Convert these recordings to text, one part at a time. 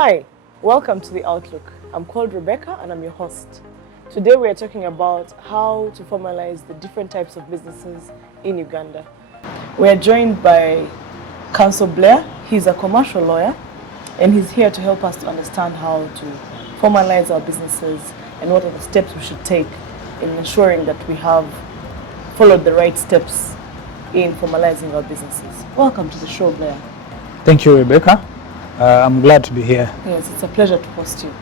Hi, welcome to The Outlook. I'm called Rebecca and I'm your host. Today we are talking about how to formalize the different types of businesses in Uganda. We are joined by Counsel Blair. He's a commercial lawyer and he's here to help us to understand how to formalize our businesses and what are the steps we should take in ensuring that we have followed the right steps in formalizing our businesses. Welcome to the show, Blair. Thank you, Rebecca. I'm glad to be here. Yes, it's a pleasure to host you.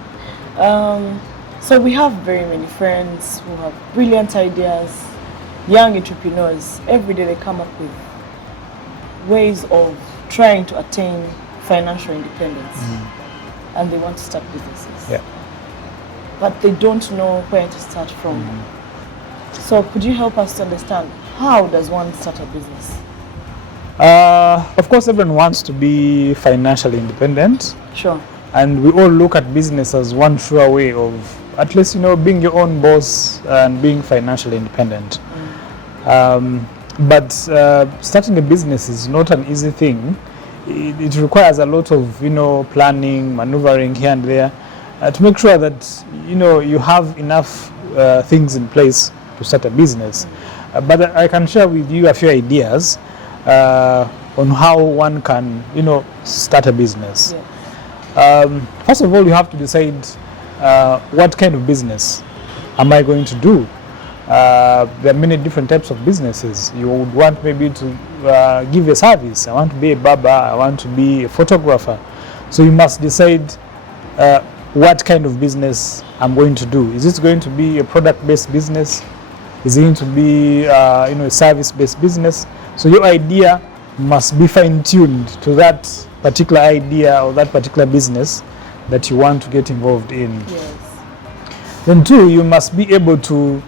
So we have very many friends who have brilliant ideas, young entrepreneurs. Every day they come up with ways of trying to attain financial independence and they want to start businesses. Yeah. But they don't know where to start from. So could you help us to understand, how does one start a business? Of course, everyone wants to be financially independent. Sure. And we all look at business as one sure way of, at least, being your own boss and being financially independent. But starting a business is not an easy thing. It requires a lot of, planning, maneuvering here and there to make sure that, you have enough things in place to start a business. But I can share with you a few ideas on how one can, start a business. Yes. First of all, you have to decide what kind of business am I going to do. There are many different types of businesses. You would want maybe to give a service. I want to be a barber. I want to be a photographer. So you must decide what kind of business I'm going to do. Is it going to be a product-based business? Is it going to be a service-based business? So your idea must be fine-tuned to that particular idea or that particular business that you want to get involved in. Yes. Then two, you must be able to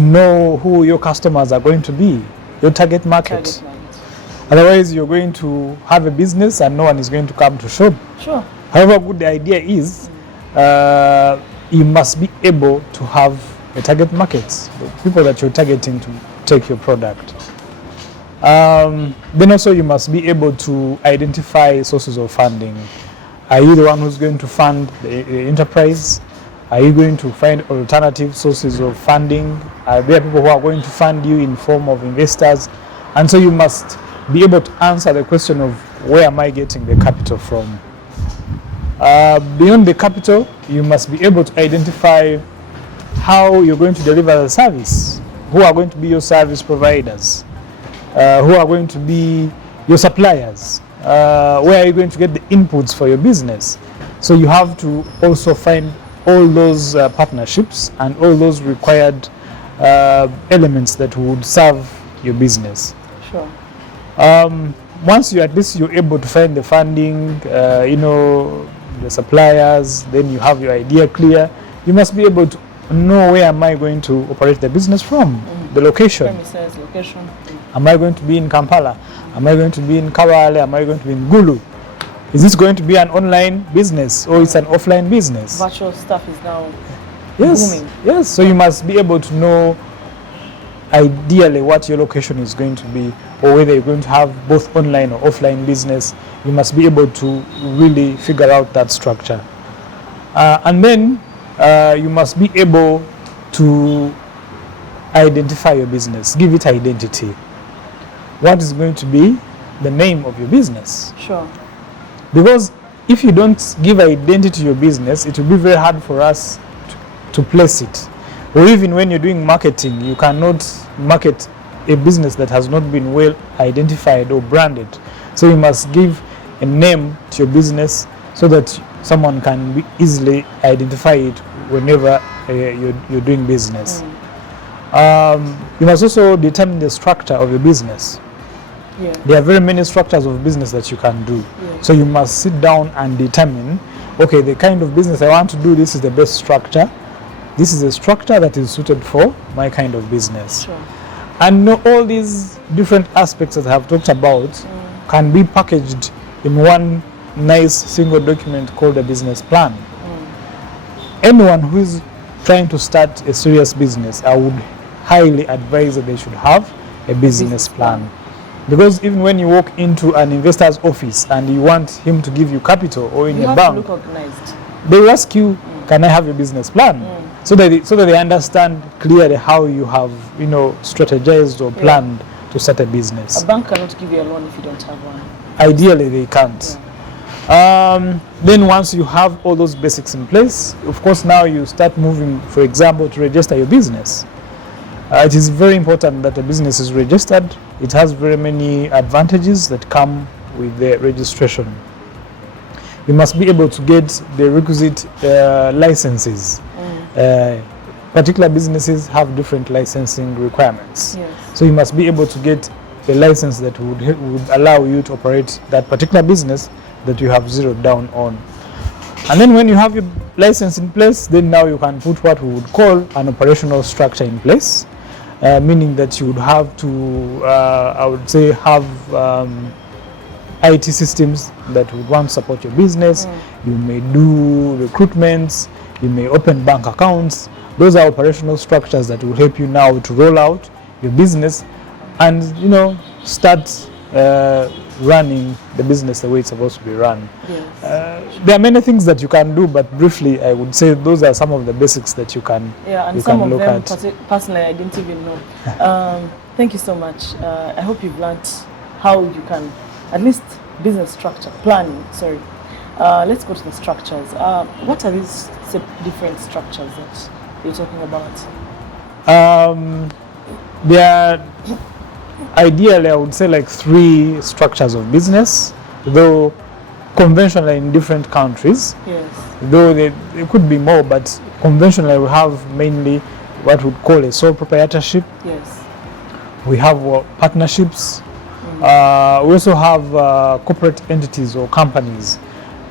know who your customers are going to be, your target market. Otherwise, you're going to have a business and no one is going to come to shop. Sure. However good the idea is, you must be able to have a target market, the people that you're targeting to take your product. Then also you must be able to identify sources of funding. Are you the one who's going to fund the enterprise? Are you going to find alternative sources of funding? Are there people who are going to fund you in form of investors? And so you must be able to answer the question of, where am I getting the capital from? Beyond the capital, you must be able to identify how you're going to deliver the service. Who are going to be your service providers? Who are going to be your suppliers? Where are you going to get the inputs for your business? So you have to also find all those partnerships and all those required elements that would serve your business. Sure. Once you're able to find the funding, the suppliers, then you have your idea clear. You must be able to know, where am I going to operate the business from? The location. Premises, location. Am I going to be in Kampala? Am I going to be in Kawale? Am I going to be in Gulu? Is this going to be an online business or it's an offline business? Virtual stuff is now booming. Yes, so you must be able to know ideally what your location is going to be, or whether you're going to have both online or offline business. You must be able to really figure out that structure. And then you must be able to identify your business, give it identity. What is going to be the name of your business? Sure. Because if you don't give identity to your business, it will be very hard for us to place it. Or even when you're doing marketing, you cannot market a business that has not been well identified or branded. So you must give a name to your business so that someone can easily identify it whenever you're doing business. You must also determine the structure of your business. Yeah. There are very many structures of business that you can do. Yeah. So you must sit down and determine, okay, the kind of business I want to do, this is the best structure. This is a structure that is suited for my kind of business. Sure. And all these different aspects that I have talked about can be packaged in one nice single document called a business plan. Anyone who is trying to start a serious business, I would highly advise that they should have a business plan. Because even when you walk into an investor's office and you want him to give you capital, or in You a have bank, to look organized. they will ask you, can I have a business plan? So that they understand clearly how you have, strategized or planned to start a business. A bank cannot give you a loan if you don't have one. Ideally, they can't. Then once you have all those basics in place, of course, now you start moving, for example, to register your business. It is very important that a business is registered. It has very many advantages that come with the registration. You must be able to get the requisite licenses. Particular businesses have different licensing requirements. Yes. So you must be able to get a license that would allow you to operate that particular business that you have zeroed down on. And then when you have your license in place, then now you can put what we would call an operational structure in place, meaning that you would have to, I would say, have IT systems that would want to support your business. You may do recruitments, you may open bank accounts. Those are operational structures that will help you now to roll out your business and start running the business the way it's supposed to be run. Yes. There are many things that you can do, but briefly I would say those are some of the basics that you can and some of them personally I didn't even know. Thank you so much. I hope you've learned how you can, at least business structure, planning, sorry. Let's go to the structures. What are these different structures that you're talking about? There are ideally, I would say, like 3 structures of business, though conventionally in different countries. Yes. Though there could be more, but conventionally we have mainly what we would call a sole proprietorship. Yes. We have partnerships. We also have corporate entities or companies.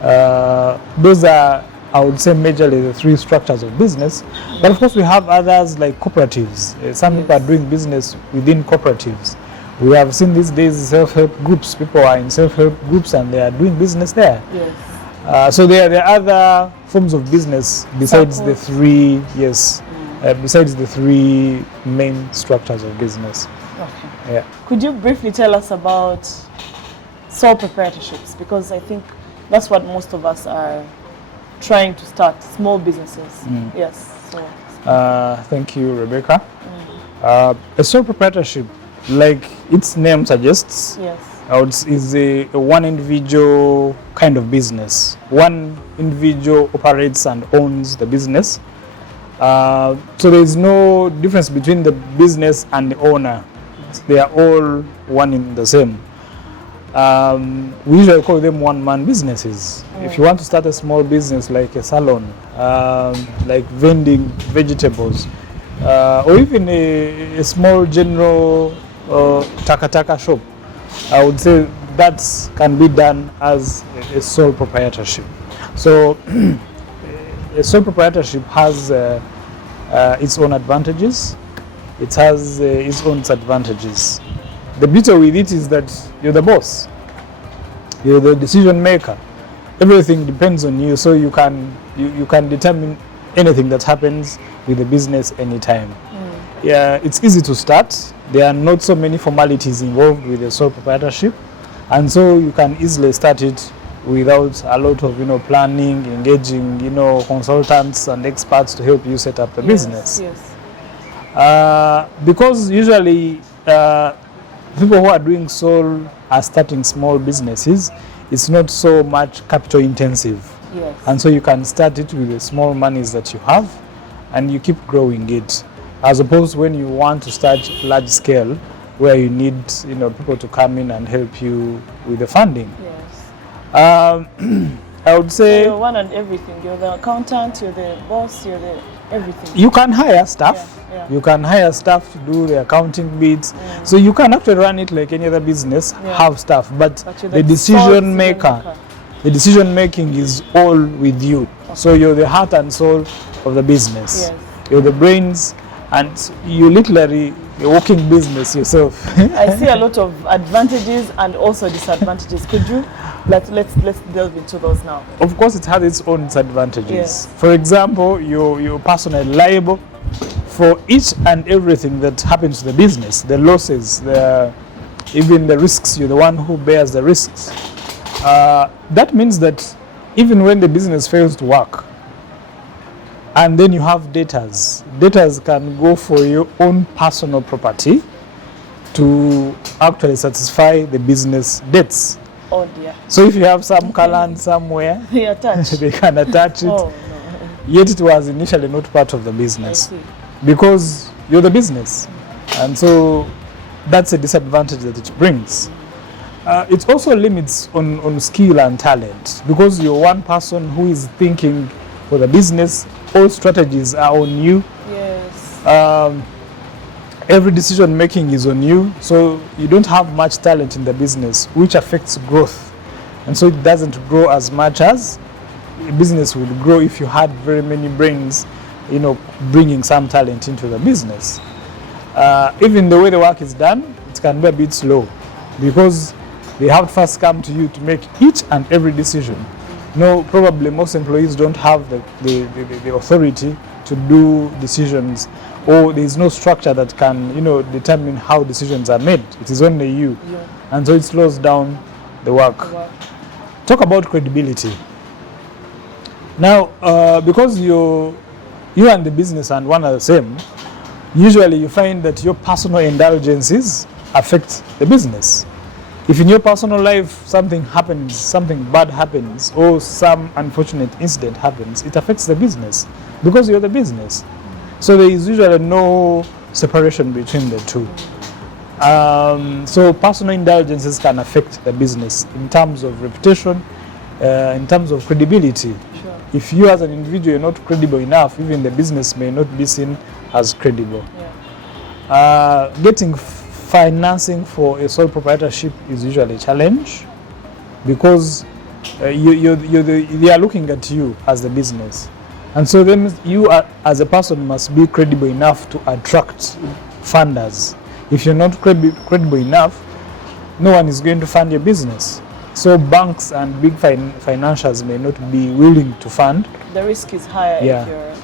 Those are, I would say, majorly the 3 structures of business. But of course we have others like cooperatives. Some people are doing business within cooperatives. We have seen these days self-help groups. People are in self-help groups and they are doing business there. Yes. So there are other forms of business besides the 3, besides the 3 main structures of business. Okay. Yeah. Could you briefly tell us about sole proprietorships? Because I think that's what most of us are trying to start, small businesses. Yes. So. Thank you, Rebecca. A sole proprietorship, like its name suggests, is a one individual kind of business. One individual operates and owns the business. So there is no difference between the business and the owner. They are all one in the same. We usually call them one-man businesses. If you want to start a small business like a salon, like vending vegetables, or even a small general taka shop, I would say that can be done as a sole proprietorship. So a sole proprietorship has its own advantages. It has its own disadvantages. The beauty with it is that you're the boss. You're the decision maker. Everything depends on you, so you can determine anything that happens with the business anytime. Yeah, it's easy to start. There are not so many formalities involved with the sole proprietorship, and so you can easily start it without a lot of planning, engaging consultants and experts to help you set up the business. Yes. Because usually people who are doing sole are starting small businesses. It's not so much capital intensive. Yes. And so you can start it with the small monies that you have and you keep growing it. As opposed to when you want to start large scale, where you need people to come in and help you with the funding. Yes. I would say so you're one and everything. You're the accountant, you're the boss, you're the everything. You can hire staff. Yeah. You can hire staff to do the accounting bits. So you can actually run it like any other business, have staff, but the decision maker, the decision making is all with you. Okay. So you're the heart and soul of the business. Yes. You're the brains, and you literally a walking business yourself. I see a lot of advantages and also disadvantages. Could you let's delve into those now? Of course, it has its own disadvantages. Yes. For example, you're personally liable for each and everything that happens to the business, the losses, the even the risks, you're the one who bears the risks. That means that even when the business fails to work, and then you have debtors can go for your own personal property to actually satisfy the business debts. Oh dear. So if you have some car land somewhere, They attach. they can attach it. Oh no. Yet it was initially not part of the I business see. because you're the business. And so that's a disadvantage that it brings. It also limits on skill and talent because you're one person who is thinking for the business. All strategies are on you. Yes. Every decision making is on you, so you don't have much talent in the business, which affects growth. And so it doesn't grow as much as a business would grow if you had very many brains, bringing some talent into the business. Even the way the work is done, it can be a bit slow because they have to first come to you to make each and every decision. No, probably most employees don't have the authority to do decisions, or there is no structure that can, determine how decisions are made. It is only you. Yeah. And so it slows down the work. Talk about credibility. Now, because you and the business and one are the same, usually you find that your personal indulgences affect the business. If in your personal life something happens, something bad happens, or some unfortunate incident happens, it affects the business because you're the business. So there is usually no separation between the two. So personal indulgences can affect the business in terms of reputation, in terms of credibility. Sure. If you as an individual are not credible enough, even the business may not be seen as credible. Yeah. Getting financing for a sole proprietorship is usually a challenge because they are looking at you as the business. And so then you as a person must be credible enough to attract funders. If you're not credible enough, no one is going to fund your business. So banks and big financiers may not be willing to fund. The risk is higher Yeah. if you're